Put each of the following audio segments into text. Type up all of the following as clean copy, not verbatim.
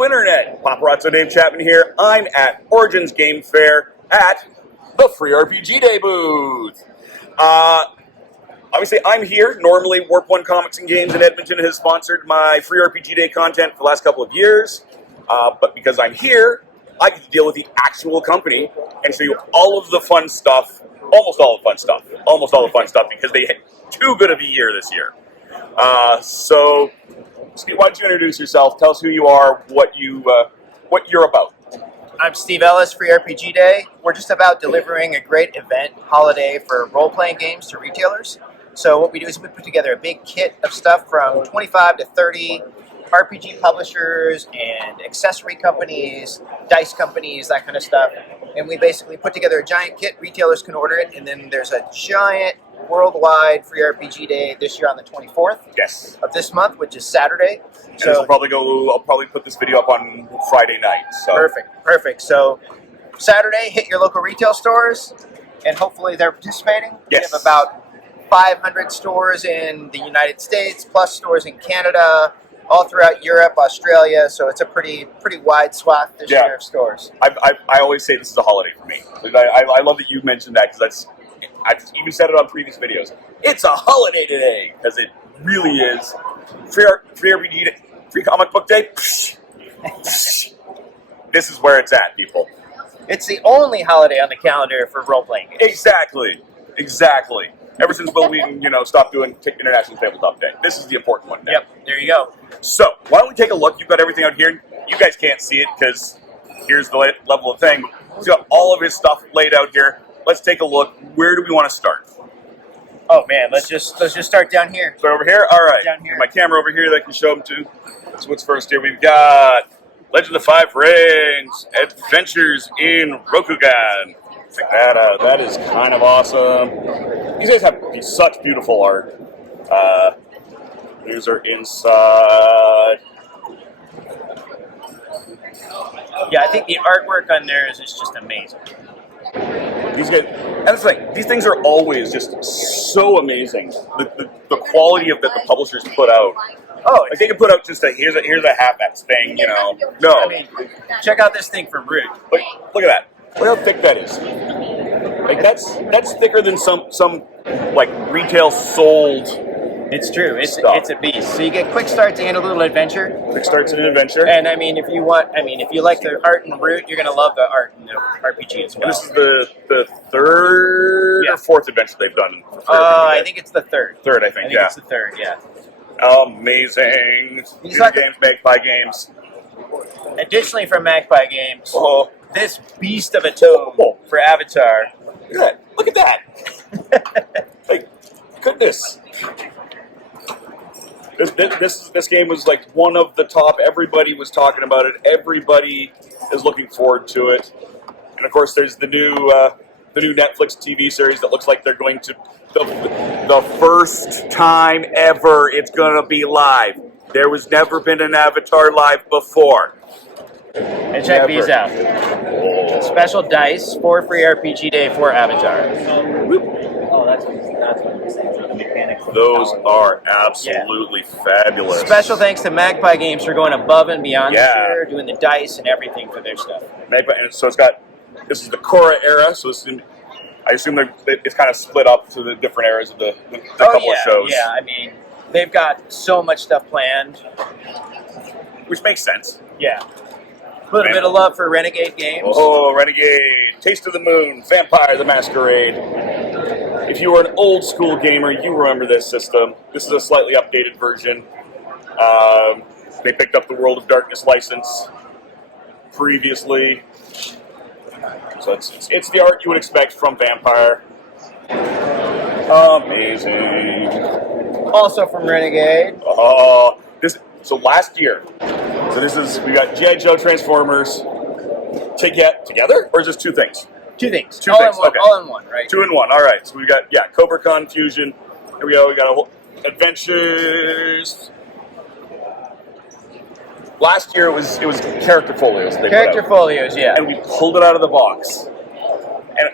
Hello Internet, Paparazzo Dave Chapman here. I'm at Origins Game Fair at the Free RPG Day booth. Obviously I'm here. Normally Warp 1 Comics and Games in Edmonton has sponsored my Free RPG Day content for the last couple of years. But because I'm here, I get to deal with the actual company and show you all of the fun stuff, almost all the fun stuff, because they had too good of a year this year. So, Steve, why don't you introduce yourself? Tell us who you are, what you're about. I'm Steve Ellis, Free RPG Day. We're just about delivering a great event, holiday for role-playing games to retailers. So what we do is we put together a big kit of stuff from 25 to 30 RPG publishers and accessory companies, dice companies, that kind of stuff. And we basically put together a giant kit. Retailers can order it, and then there's a giant worldwide Free RPG Day this year on the 24th of this month, which is Saturday. And so I'll probably put this video up on Friday night. So. Perfect. So Saturday, hit your local retail stores, and hopefully they're participating. Yes. We have about 500 stores in the United States, plus stores in Canada, all throughout Europe, Australia. So it's a pretty wide swath this year of stores. I always say this is a holiday for me. I love that you mentioned that, because I've even said it on previous videos. It's a holiday today, because it really is. Free RPG Day, Free Comic Book Day. This is where it's at, people. It's the only holiday on the calendar for role-playing games. Exactly. Ever since Will Wheaton, stopped doing International Tabletop Day. This is the important one now. Yep, there you go. So, why don't we take a look? You've got everything out here. You guys can't see it because here's the level of thing. He's got all of his stuff laid out here. Let's take a look. Where do we want to start? Oh man, let's just start down here. Start over here? All right. Down here. My camera over here that I can show them to. So what's first here? We've got Legend of Five Rings, Adventures in Rokugan. Check that out. That is kind of awesome. These guys have such beautiful art. These are inside. Yeah, I think the artwork on there is just amazing. These guys, and it's like, these things are always just so amazing. The quality of that the publishers put out. Oh, like they can put out just here's a half-ass thing, No, I mean, check out this thing from Root. Look at that. Look how thick that is. Like that's thicker than some like retail sold. It's true. It's a beast. So you get quick starts and a little adventure. Quick starts and an adventure. And if you like the art in Root, you're gonna love the art in the RPG as well. And this is the third or fourth adventure they've done. I think it's the third. Third, I think it's the third. Yeah. Amazing. Games, Magpie Games. Additionally, from Magpie Games, this beast of a tome for Avatar. Look at that. Like, goodness. This game was like one of the top. Everybody was talking about it. Everybody is looking forward to it. And of course, there's the new Netflix TV series that looks like they're going to the first time ever it's going to be live. There was never been an Avatar live before. And check these out. Special dice for Free RPG Day for Avatar. Oh, that's what you're saying. The mechanics. Those are absolutely fabulous. Special thanks to Magpie Games for going above and beyond this year, doing the dice and everything for their stuff. Magpie, and so this is the Korra era, so I assume it's kind of split up to the different eras of the couple of shows. Yeah, I mean, they've got so much stuff planned. Which makes sense. Yeah. A little bit of love for Renegade Games. Oh, Renegade, Taste of the Moon, Vampire the Masquerade. If you were an old school gamer, you remember this system. This is a slightly updated version. They picked up the World of Darkness license previously. So it's the art you would expect from Vampire. Amazing. Also from Renegade. So last year, we got G.I. Joe Transformers together, or is this two things? Two things. Two things. All in one, right? 2 in 1. All right. So we got Cobra Con Fusion. Here we go. We got a whole adventures. Last year it was character folios. Character folios, yeah. And we pulled it out of the box. And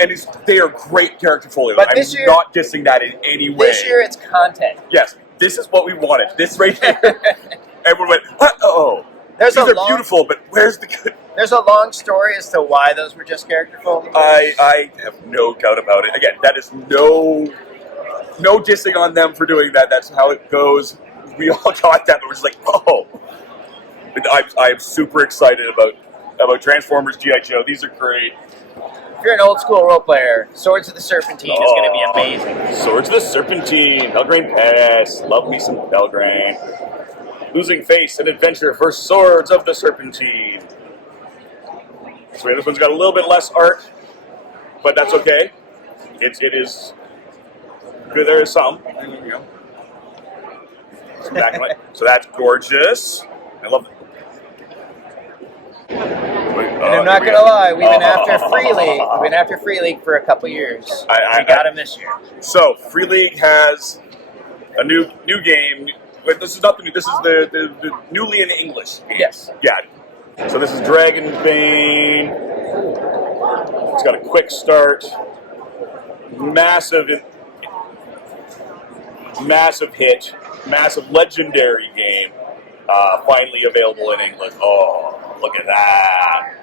and they are great character folios. But this year, not dissing that in any way. This year it's content. Yes, this is what we wanted. This right here. Everyone went, There's These a are long, beautiful, but where's the good? There's a long story as to why those were just character folders. I have no doubt about it. Again, that is no dissing on them for doing that. That's how it goes. We all got that, but we're just like, oh. I'm super excited about Transformers G.I. Joe. These are great. If you're an old school role player, Swords of the Serpentine is going to be amazing. Swords of the Serpentine, Pelgrane Pass. Love me some Pelgrane. Losing Face, an adventure for Swords of the Serpentine. So this one's got a little bit less art, but that's okay. It is good. There is some. You know. So that's gorgeous. I love it. And I'm not gonna lie, we've been after Free League. We've been after Free League for a couple years. We got him this year. So Free League has a new game. Wait, this is not the new. This is the newly in English. Yes. Yeah. So this is Dragonbane. It's got a quick start. Massive hit. Massive legendary game. Finally available in English. Oh, look at that.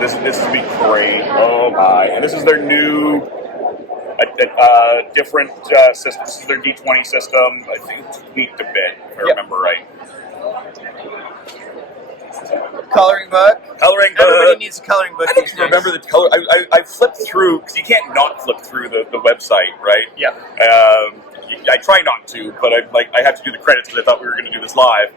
This would be great. Oh my! And this is their new, different system. This is their D20 system. I think it's tweaked a bit, if I remember right. Coloring book. Everybody needs a coloring book. I don't even remember the color. I flipped through because you can't not flip through the website, right? Yeah. I try not to, but I have to do the credits because I thought we were going to do this live.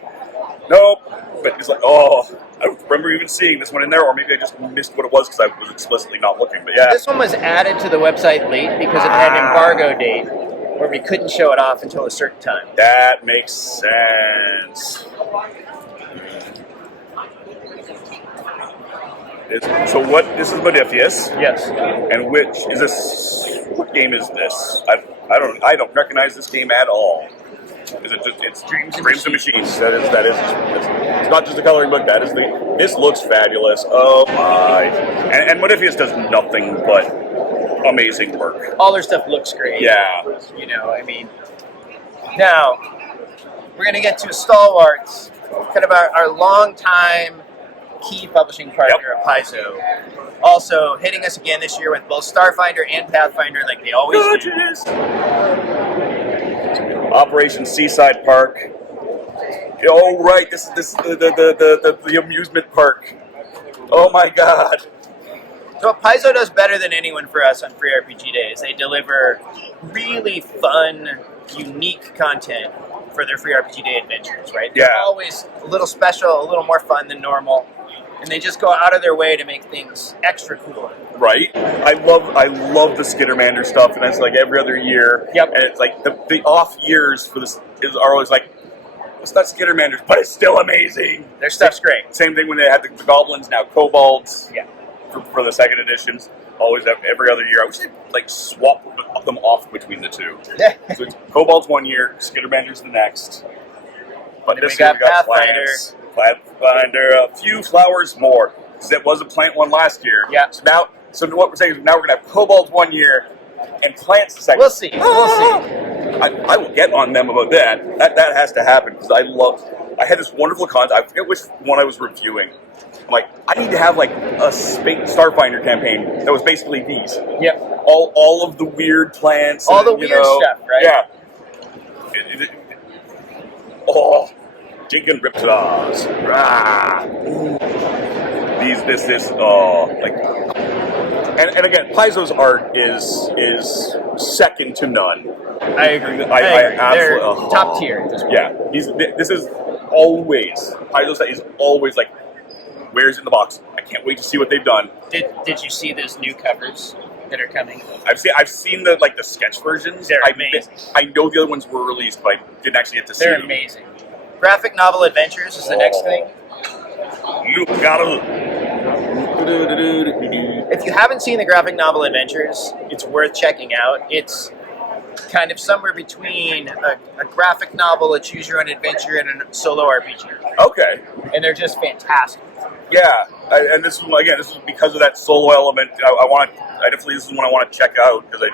Nope. But it's like, oh, I don't remember even seeing this one in there, or maybe I just missed what it was because I was explicitly not looking. But yeah, this one was added to the website late because it had an embargo date where we couldn't show it off until a certain time. That makes sense. So what? This is Modifius. Yes. And which is this? What game is this? I don't recognize this game at all. Is it just? It's Dreams and Machines. That is. It's not just a coloring book. That is the. This looks fabulous. Oh my! And Modifius does nothing but amazing work. All their stuff looks great. Yeah. You know, I mean. Now we're gonna get to Stalwarts, kind of our long-time key publishing partner at Paizo. Also hitting us again this year with both Starfinder and Pathfinder, like they always do. Operation Seaside Park. Oh right, this is the amusement park. Oh my God. So what Paizo does better than anyone for us on Free RPG Day is they deliver really fun, unique content for their Free RPG Day adventures, right? They're always a little special, a little more fun than normal. And they just go out of their way to make things extra cool. Right. I love the Skittermander stuff, and that's like every other year. Yep. And it's like the off years for this are always like, it's not Skittermanders, but it's still amazing. Their stuff's great. Same thing when they had the goblins, now kobolds. Yeah. For the second editions, always every other year. I wish they'd like swap them off between the two. Yeah. So it's kobolds one year, Skittermanders the next. But this year we got Pathfinder. Pathfinder, a few flowers more. Because it was a plant one last year. Yeah. So what we're saying is now we're going to have kobolds one year and plants the second. We'll see. We'll see. I will get on them about that. That has to happen because I had this wonderful concept. I forget which one I was reviewing. I'm like, I need to have like a Starfinder campaign that was basically these. Yep. All of the weird plants. All the weird stuff, right? Yeah. Jig and Riptides. And again, Paizo's art is second to none. I agree. I They're absolutely top tier at this point. Yeah, this is always Paizo's is always like, where's in the box? I can't wait to see what they've done. Did you see those new covers that are coming? I've seen the sketch versions. They're amazing. I know the other ones were released, but I didn't actually get to see them. They're amazing. Graphic novel adventures is the next thing. You gotta. If you haven't seen the graphic novel adventures, it's worth checking out. It's kind of somewhere between a graphic novel, a choose your own adventure, and a solo RPG. Okay. And they're just fantastic. Yeah, and this is because of that solo element. I definitely this is one I want to check out because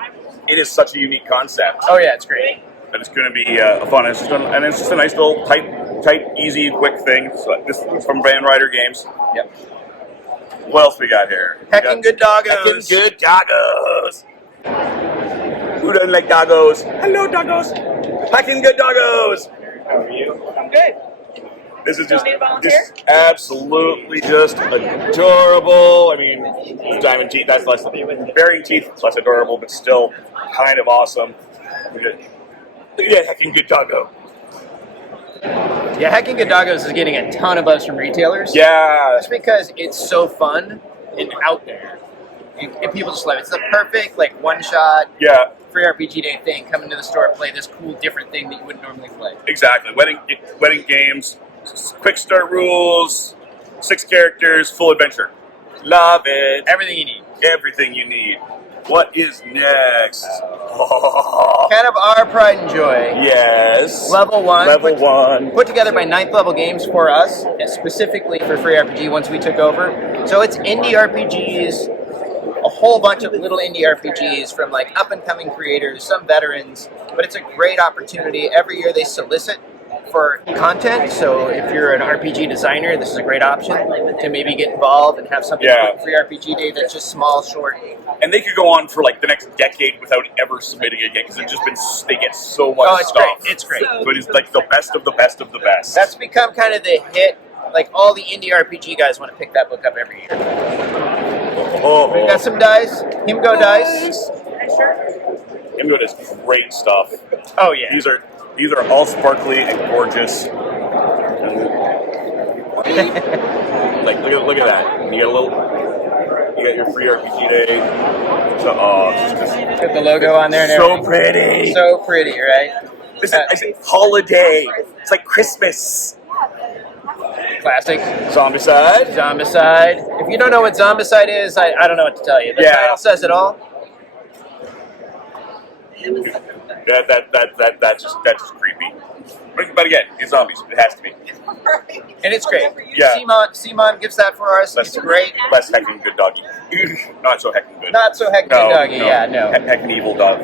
it is such a unique concept. Oh yeah, it's great. that it's going to be fun. It's just a nice little tight, easy, quick thing. So this is from Van Ryder Games. Yep. What else we got here? Heckin' good doggos. Heckin' good doggos. Who doesn't like doggos? Hello, doggos. Heckin' good doggos. How are you? I'm good. This is just Want me to volunteer? absolutely just adorable. I mean, diamond teeth, that's less, bearing teeth, it's less adorable, but still kind of awesome. Yeah, heckin' good doggo. Yeah, Heckin' Good Doggos is getting a ton of buzz from retailers. Yeah. That's because it's so fun and out there. And people just love it. It's the perfect, like, one-shot, Yeah, free RPG Day thing. Come into the store, play this cool, different thing that you wouldn't normally play. exactly. Wedding games, quick start rules, 6 characters, full adventure. Love it. Everything you need. Everything you need. What is next? Kind of our pride and joy. Yes. Level 1. Level 1. Put together by 9th level games for us, specifically for free RPG once we took over. So it's indie RPGs, a whole bunch of little indie RPGs from like up and coming creators, some veterans, but it's a great opportunity. Every year they solicit for content, so if you're an RPG designer, this is a great option to maybe get involved and have something for free RPG Day that's just small, short. And they could go on for like the next decade without ever submitting again because it's just been, they get so much stuff. Great. It's great. But it's like the best of the best of the best. That's become kind of the hit. Like all the indie RPG guys want to pick that book up every year. We've got some dice. Himgo dice. Himgo does great stuff. Oh yeah. These are all sparkly and gorgeous. Like look at that. You got your free RPG Day. So, it's just Put the logo on there and so everything. pretty. So pretty, right? This is, I say holiday. It's like Christmas. Classic. Zombicide. Zombicide. If you don't know what Zombicide is, I don't know what to tell you. The title says it all. That's just creepy. But again, it's zombies. It has to be. And it's great. Yeah. Simon gives that for us. It's great. Less heckin' good doggy. Not so heckin' good. Not so heckin' doggy. Yeah, no. Heckin' evil dog.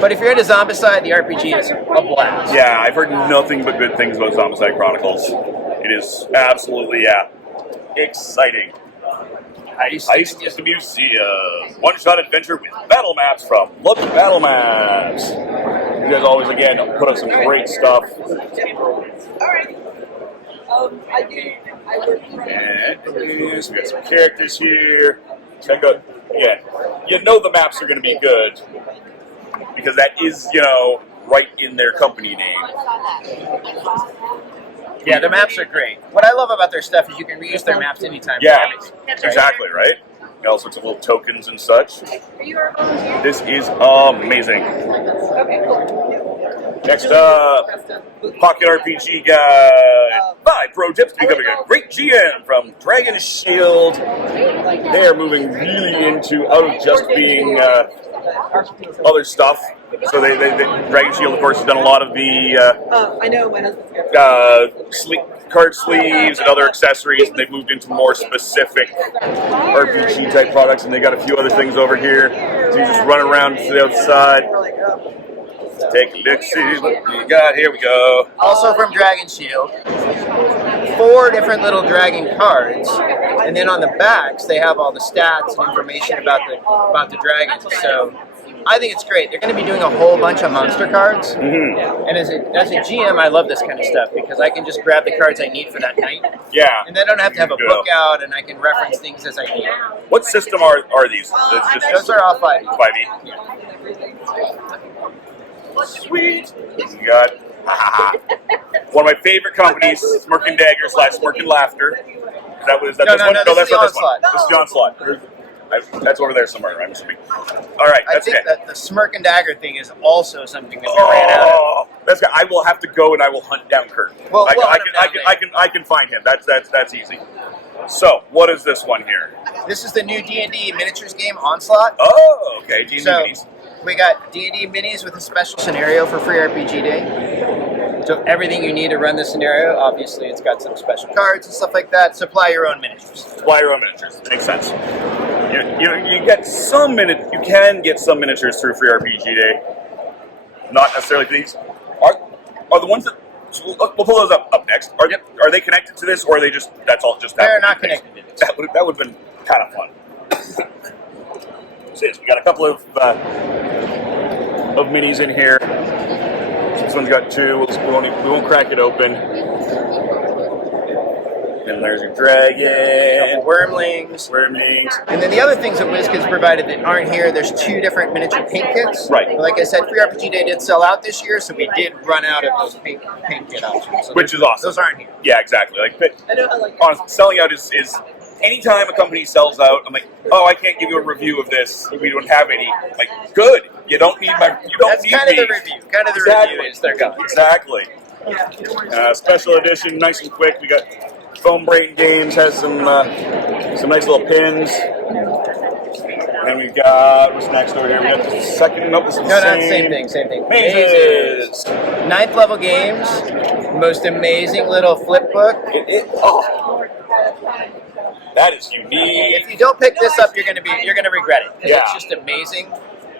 But if you're into Zombicide, the RPG is a blast. Yeah, I've heard nothing but good things about Zombicide Chronicles. It is absolutely, exciting. Heist at the Museum. One-shot adventure with battle maps from Lucky Battle Maps. You guys always, again, put up some great stuff. Alright. I do. I work And we got some characters here. Check out, you know the maps are going to be good. Because that is, right in their company name. Yeah, the maps are great. What I love about their stuff is you can reuse their maps anytime. Yeah, for everything. exactly, right? And all sorts of little tokens and such. This is amazing. Okay, cool. Next up, Pocket RPG Guide. 5 pro tips to becoming a great GM from Dragon Shield. They are moving really into out of just being other stuff. So they Dragon Shield, of course, has done a lot of the I know my husband's card sleeves and other accessories, and they've moved into more specific RPG type products, and they got a few other things over here. So you just run around to the outside. Take a look, see what we got. Here we go. Also from Dragon Shield, 4 different little dragon cards, and then on the backs they have all the stats and information about the dragons. So I think it's great. They're going to be doing a whole bunch of monster cards, and as a GM, I love this kind of stuff because I can just grab the cards I need for that night. Yeah. And I don't have to have a book out, and I can reference things as I need. What system are these? Those are all 5e. 5e? Yeah. Sweet. We got one of my favorite companies, Smirk and Dagger / Smirk and Laughter. That's this one? No, No, that's this not is this one. the This is the Onslaught. That's over there somewhere, I'm assuming. All right, I that's think okay. that the Smirk and Dagger thing is also something that we ran out of. Oh, that's good. I will have to go and I will hunt down Kurt. Well, I can find him. That's easy. So, what is this one here? This is the new D&D miniatures game, Onslaught. Oh, okay. D&D So, minis. we got D&D minis with a special scenario for free RPG Day. So everything you need to run the scenario, obviously it's got some special cards and stuff like that. Supply your own miniatures. Supply your own miniatures. Makes sense. You get some you can get some miniatures through free RPG Day. not necessarily these. Are the ones that we'll pull those up next? Are they connected to this, or are they just that's all just They're happening? not connected to this. That would have been kind of fun. So yes, we got a couple of minis in here. This one's got two. We won't crack it open. And there's your dragon. Wormlings. And then the other things that WizKids provided that aren't here, there's 2 different miniature paint kits. Right. But like I said, Free RPG Day did sell out this year, so we did run out of those paint kit options. So Which is awesome. Those aren't here. Yeah, exactly. I know how like Honestly, selling out is anytime a company sells out, I'm like, oh, I can't give you a review of this. We don't have any. Like, good. You don't need my. You don't That's need kind of me. the review. Kind of the Exactly. review is they're gone. Exactly. Special edition, nice and quick. We got Foam Brain Games has some nice little pins. And then we've got what's next over here? We got the second. Nope, this is No, not same thing. Mazes. 9th level games. Most amazing little flip book. That is unique. If you don't pick this up, you're gonna regret it. 'Cause Yeah. It's just amazing.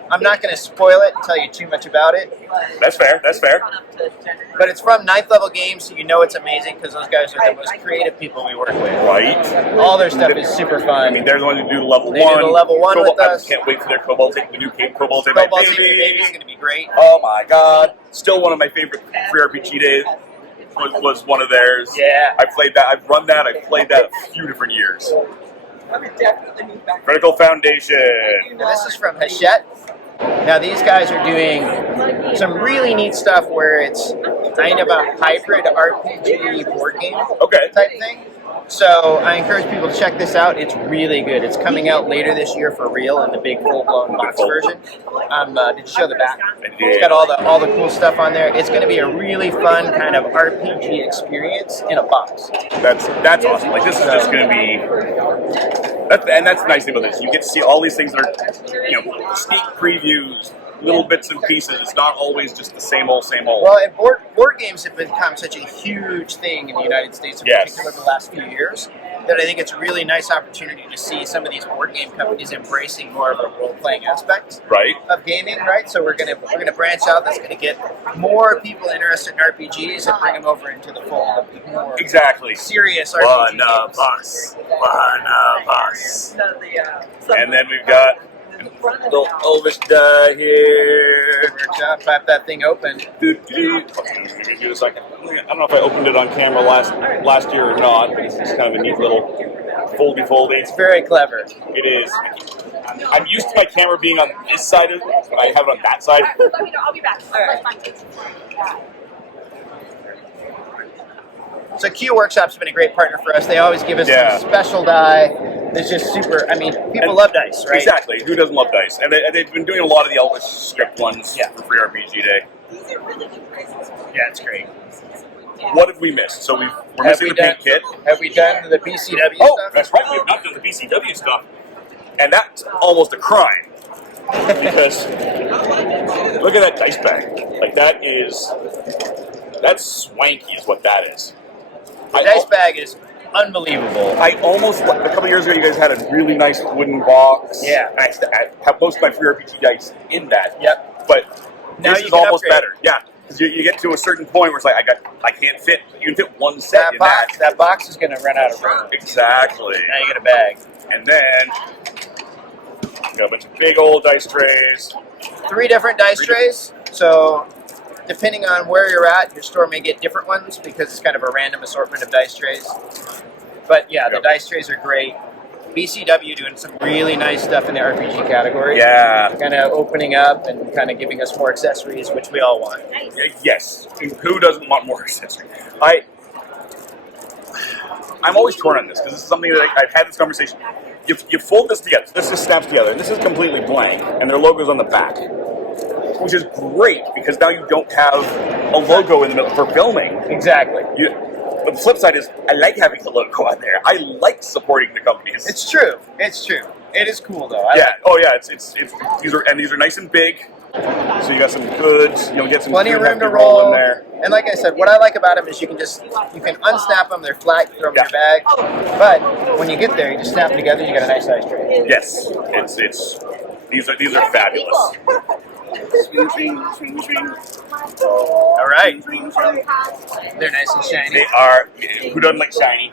I'm not going to spoil it and tell you too much about it. That's fair. But it's from 9th level games, so you know it's amazing because those guys are the most creative people we work with. Right. All their stuff is super fun. I mean, they're the ones who do the level They do one. the level one with us. I can't wait for their the new Cobalt Take My Cobalt Take My Baby. Baby is going to be great. Oh my god. Still one of my favorite free RPG days was one of theirs. Yeah. I played that. I've run that. I've played that a few different years. I would definitely move back. Critical Foundation. Now, this is from Hachette. Now these guys are doing some really neat stuff where it's kind of a hybrid RPG board game Okay. type thing. So I encourage people to check this out. It's really good. It's coming out later this year for real in the big full-blown box version. Did you show the back? I did. It's got all the cool stuff on there. It's going to be a really fun kind of RPG experience in a box. That's awesome. Like this is just going to be. That's the nice thing about this. You get to see all these things that are, sneak previews, little bits and pieces. It's not always just the same old. Well, and board games have become such a huge thing in the United States, in Yes. particular the last few years, that I think it's a really nice opportunity to see some of these board game companies embracing more of a role-playing aspect Right. of gaming, right? So we're gonna branch out. That's gonna get more people interested in RPGs and bring them over into the fold of the more Exactly. serious RPG One of games. us. One of us. The And then we've got little elvish die here. Pop that thing open. Give it a second. I don't know if I opened it on camera last year or not, but it's kind of a neat little foldy. It's very clever. It is. I'm used to my camera being on this side of it, but I have it on that side. Let me know. I'll be back. All right. So Q Workshop's been a great partner for us. They always give us Yeah. some special die. It's just super. I mean, people love dice, right? Exactly. Who doesn't love dice? And they've been doing a lot of the Elvish script ones for Free RPG Day. These are really good prices. Yeah, it's great. What have we missed? So we're Have missing we the paint kit. Have we done the BCW Oh, stuff? that's right. We have not done the BCW stuff. And that's almost a crime. Because look at that dice bag. Like that's swanky is what that is. The dice bag is unbelievable. I almost, a couple of years ago, you guys had a really nice wooden box. Yeah. I have most of my free RPG dice in that. Yep. But Now this you is can almost upgrade. better. Yeah. Because you get to a certain point where it's like, I can't fit, you can fit one set in That box is going to run out of room. Exactly. Now you get a bag. And then, you got a bunch of big old dice trays. 3 different dice trays. So depending on where you're at, your store may get different ones because it's kind of a random assortment of dice trays. But yeah, the Yep. dice trays are great. BCW doing some really nice stuff in the RPG category. Yeah. Kind of opening up and kind of giving us more accessories, which we all want. Yes. Who doesn't want more accessories? I'm always torn on this because this is something that I've had this conversation. You fold this together. This just snaps together, and this is completely blank, and their logo's on the back, which is great because now you don't have a logo in the middle for filming. Exactly. But the flip side is, I like having the logo on there. I like supporting the companies. It's true. It's true. It is cool though. Yeah. Oh yeah. It's these are nice and big. So you got some goods. You'll get some Plenty of good room to hefty roll in there. And like I said, what I like about them is you can unsnap them. They're flat. You throw them in your bag. But when you get there, you just snap them together. You got a nice size tray. Yes. These are fabulous. Swing, swing, swing, swing. All right. They're nice and shiny. They are. Who doesn't like shiny?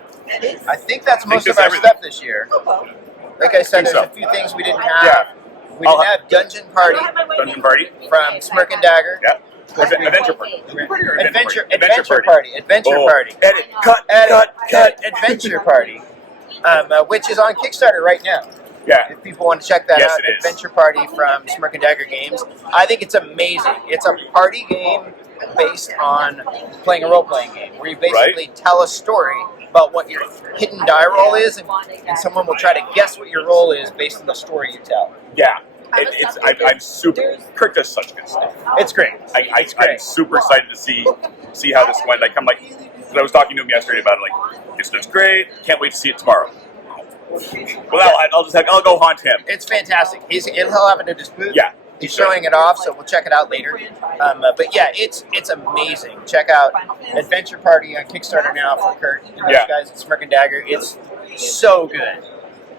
I think that's most of that's our everything. stuff this year. Like I said, think there's so. a few things we didn't have. Yeah. We didn't have Dungeon Party Dungeon Party. from Smirk and Dagger. Yeah. Adventure Party. Adventure Party. Adventure Oh, Party. Edit. Cut. Adventure Party. Which is on Kickstarter right now. Yeah. If people want to check that Yes, out, it is. Adventure Party from Smirk and Dagger Games. I think it's amazing. It's a party game based on playing a role-playing game, where you basically tell a story about what your hidden die roll is, and someone will try to guess what your roll is based on the story you tell. Yeah. I'm super. Kirk does such good stuff. It's great. I'm super excited to see how this went. Like, because I was talking to him yesterday about it. Like, this looks great. Can't wait to see it tomorrow. Well, I'll go haunt him. It's fantastic. He'll have it at his booth. Yeah. He's showing it off, so we'll check it out later. But yeah, it's amazing. Check out Adventure Party on Kickstarter now for Kurt and those guys at Smirk and Dagger. It's so good.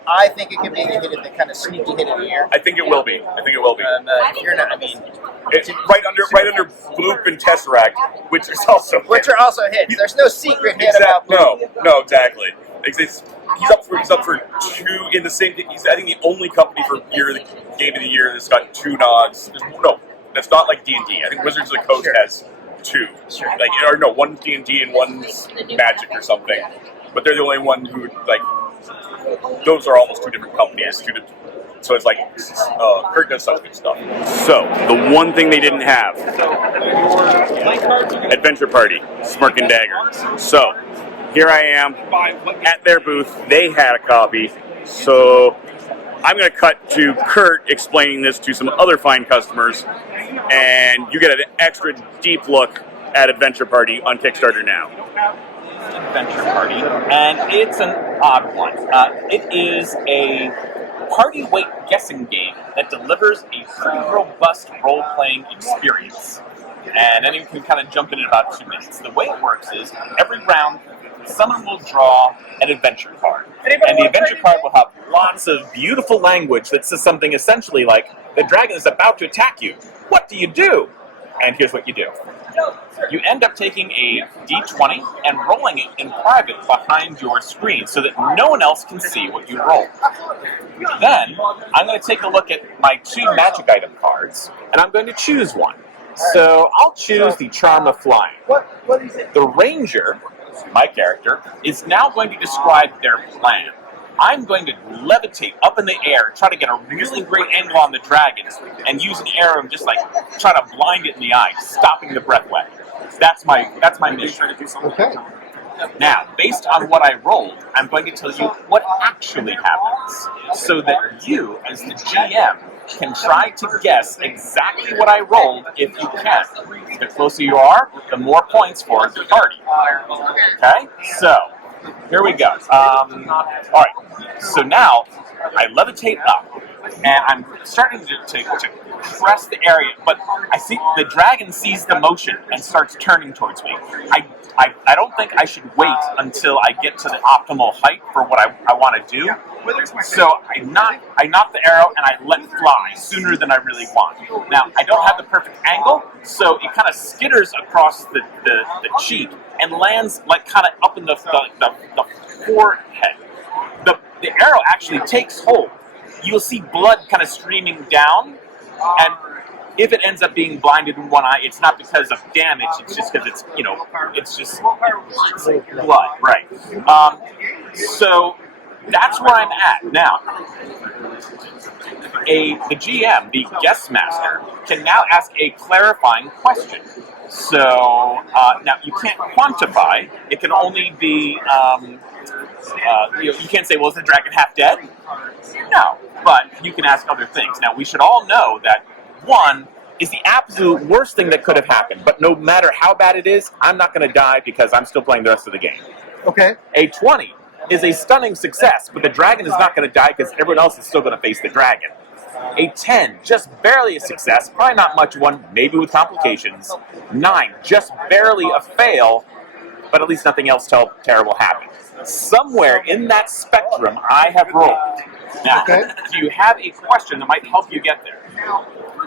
I think it could be the kind of sneaky hit of the year. I think it will be. If you're not, I mean, It's right under Bloop and Tesseract, which is also are also hits. There's no secret hit about Bloop. No, exactly. He's up for two in the same. He's I think the only company for game of the year that's got two nods. No, that's not like D&D. I think Wizards of the Coast has two. Sure. Like one's D&D and one's Magic or something. But they're the only one who like. Those are almost two different companies. So it's like, Kurt does such good stuff. So, the one thing they didn't have, Adventure Party, Smirk and Dagger. So, here I am at their booth. They had a copy. So, I'm going to cut to Kurt explaining this to some other fine customers. And you get an extra deep look at Adventure Party on Kickstarter now. Adventure Party, and it's an odd one. It is a party weight guessing game that delivers a pretty robust role-playing experience. And anyone can kind of jump in about 2 minutes. The way it works is every round, someone will draw an adventure card. And the adventure card will have lots of beautiful language that says something essentially like, the dragon is about to attack you. What do you do? And here's what you do. You end up taking a d20 and rolling it in private behind your screen so that no one else can see what you roll. Then, I'm going to take a look at my 2 magic item cards, and I'm going to choose one. So, I'll choose the Charm of Flying. The Ranger, my character, is now going to describe their plan. I'm going to levitate up in the air, try to get a really great angle on the dragon, and use an arrow and just like try to blind it in the eye, stopping the breath weapon. That's my mission. Okay. Now, based on what I rolled, I'm going to tell you what actually happens, so that you, as the GM, can try to guess exactly what I rolled if you can. The closer you are, the more points for the party. Okay? So, here we go. Alright, so now I levitate up, and I'm starting to press the area, but I see the dragon sees the motion and starts turning towards me. I don't think I should wait until I get to the optimal height for what I want to do. So I knock the arrow and I let it fly sooner than I really want. Now, I don't have the perfect angle, so it kind of skitters across the cheek and lands like kind of up in the forehead. The arrow actually takes hold. You'll see blood kind of streaming down, and if it ends up being blinded in one eye, it's not because of damage, it's just because it's just blood, right. So that's where I'm at now. The GM, the guest master, can now ask a clarifying question. So now you can't quantify. It can only be you can't say, well, is the dragon half dead? No, but you can ask other things. Now, we should all know that 1 is the absolute worst thing that could have happened, but no matter how bad it is, I'm not going to die because I'm still playing the rest of the game. Okay. A 20 is a stunning success, but the dragon is not going to die because everyone else is still going to face the dragon. A 10, just barely a success, probably not much one, maybe with complications. 9, just barely a fail, but at least nothing else terrible happened. Somewhere in that spectrum, I have rolled. Now, do you have a question that might help you get there?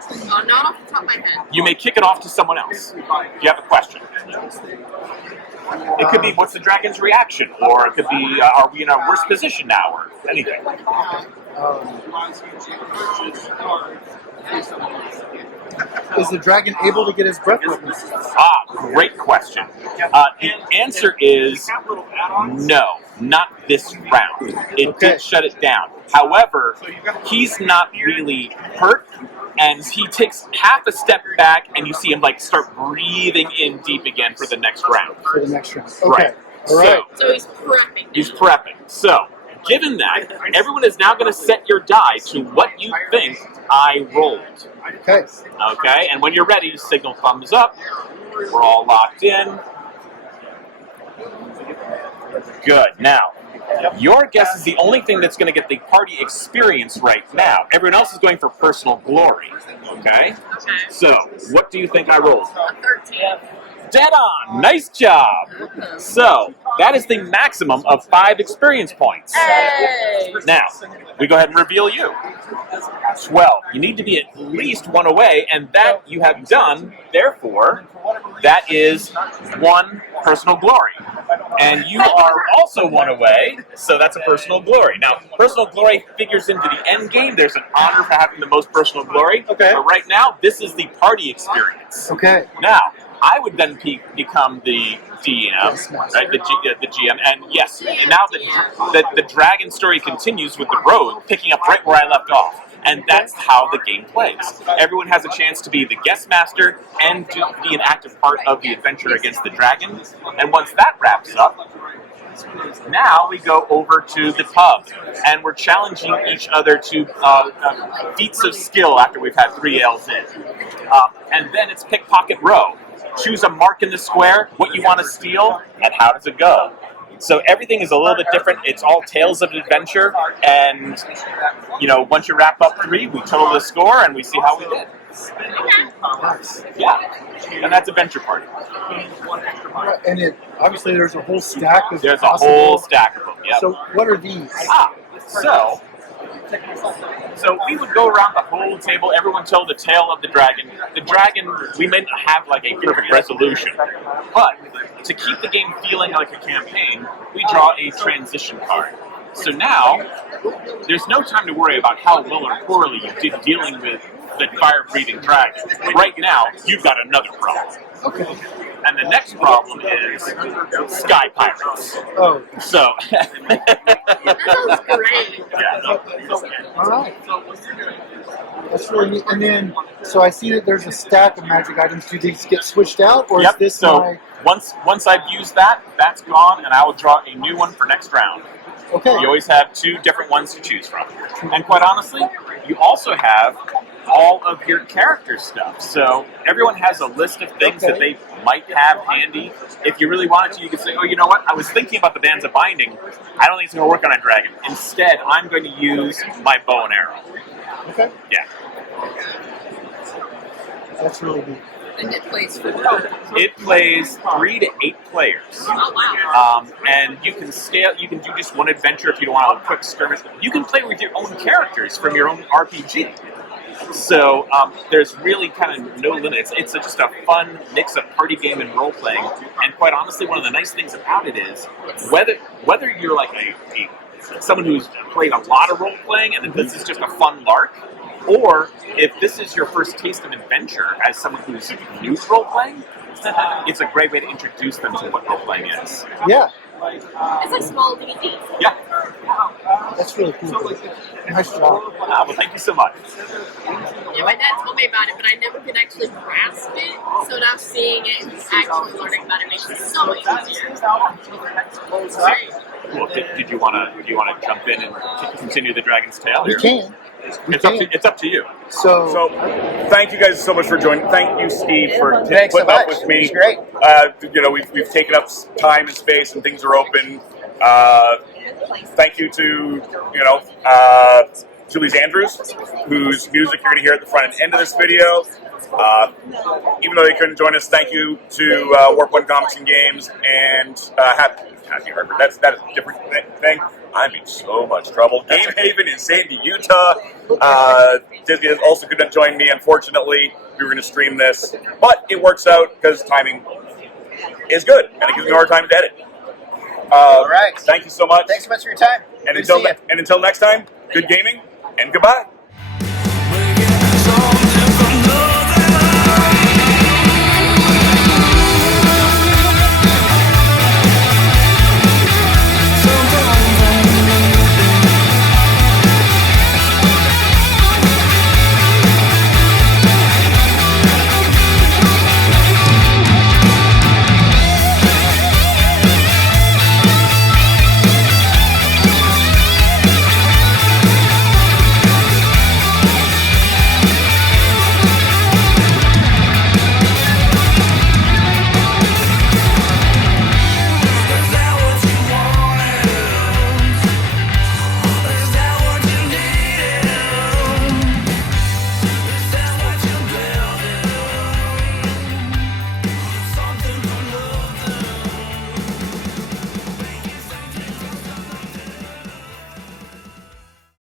Oh, not off the top of my head. You may kick it off to someone else. Do you have a question? It could be, what's the dragon's reaction? Or it could be, are we in our worst position now? Or anything. Is the dragon able to get his breath weapon? Great question. The answer is no, not this round. It did shut it down. However, he's not really hurt, and he takes half a step back, and you see him like start breathing in deep again for the next round. For the next round. Okay. Right. All right. So he's prepping. He's prepping. So, given that, everyone is now going to set your die to what you think I rolled. Okay. Okay, and when you're ready, signal thumbs up. We're all locked in. Good. Now, your guess is the only thing that's going to get the party experience right now. Everyone else is going for personal glory. Okay? So, what do you think I rolled? A 13. Dead on! Nice job! So, that is the maximum of 5 experience points. Hey! Now, we go ahead and reveal you. 12. You need to be at least 1 away, and that you have done. Therefore, that is 1 personal glory. And you are also 1 away, so that's a personal glory. Now, personal glory figures into the end game. There's an honor for having the most personal glory. Okay. But right now, this is the party experience. Okay. Now, I would then become the DM, right? The GM, and yes, and now the dragon story continues with the road picking up right where I left off, and that's how the game plays. Everyone has a chance to be the guest master and to be an active part of the adventure against the dragon. And once that wraps up, now we go over to the pub, and we're challenging each other to feats of skill after we've had 3 ales in, and then it's pickpocket row. Choose a mark in the square, what you want to steal, and how does it go. So everything is a little bit different. It's all tales of adventure, and once you wrap up 3, we total the score and we see how we did. Yeah, and that's Adventure Party. And obviously there's a whole stack of There's possible... a whole stack of them. Yep. So what are these? So we would go around the whole table, everyone tell the tale of the dragon. The dragon, we may not have like a perfect resolution, but to keep the game feeling like a campaign, we draw a transition card. So now, there's no time to worry about how well or poorly you did dealing with the fire-breathing dragon. Right now, you've got another problem. Okay. And the next problem is sky pirates. Oh. So... That sounds great. Yeah. All right. That's really neat. And then, so I see that there's a stack of magic items. Do these get switched out, or is this so my... once I've used that, that's gone, and I will draw a new one for next round. Okay. You always have 2 different ones to choose from. And quite honestly, you also have all of your character stuff. So everyone has a list of things that they might have handy. If you really wanted to, you could say, oh, you know what? I was thinking about the bands of binding. I don't think it's going to work on a dragon. Instead, I'm going to use my bow and arrow. Okay. Yeah. That's really neat. And it plays for It plays 3 to 8 players. Oh, wow. And you can scale. You can do just one adventure if you don't want a quick skirmish. You can play with your own characters from your own RPG. So there's really kind of no limits. It's just a fun mix of party game and role playing. And quite honestly, one of the nice things about it is whether you're like someone who's played a lot of role playing and then this is just a fun lark, or if this is your first taste of adventure as someone who's new to role playing, it's a great way to introduce them to what role playing is. Yeah. It's like small D&D. Yeah. That's really cool. Nice job. Well, thank you so much. Yeah, my dad told me about it, but I never could actually grasp it. So now seeing it and actually learning about it makes it so easier. It's great. Cool. Did you want to jump in and continue the Dragon's Tale? You can. It's up to you. So thank you guys so much for joining. Thank you, Steve, for Thanks so putting up much. with me. It's great. We've taken up time and space, and things are open. Thank you to Julie Andrews, whose music you're going to hear at the front and end of this video. Even though they couldn't join us, thank you to Warp One Comics and Games, and Happy Harbor. That is a different thing. I'm in so much trouble. Game Haven in Sandy, Utah. Disney also couldn't join me, unfortunately. We were going to stream this, but it works out because timing is good, and it gives me more time to edit. All right. Thank you so much. Thanks so much for your time. And Good to see you. until next time, good gaming and goodbye.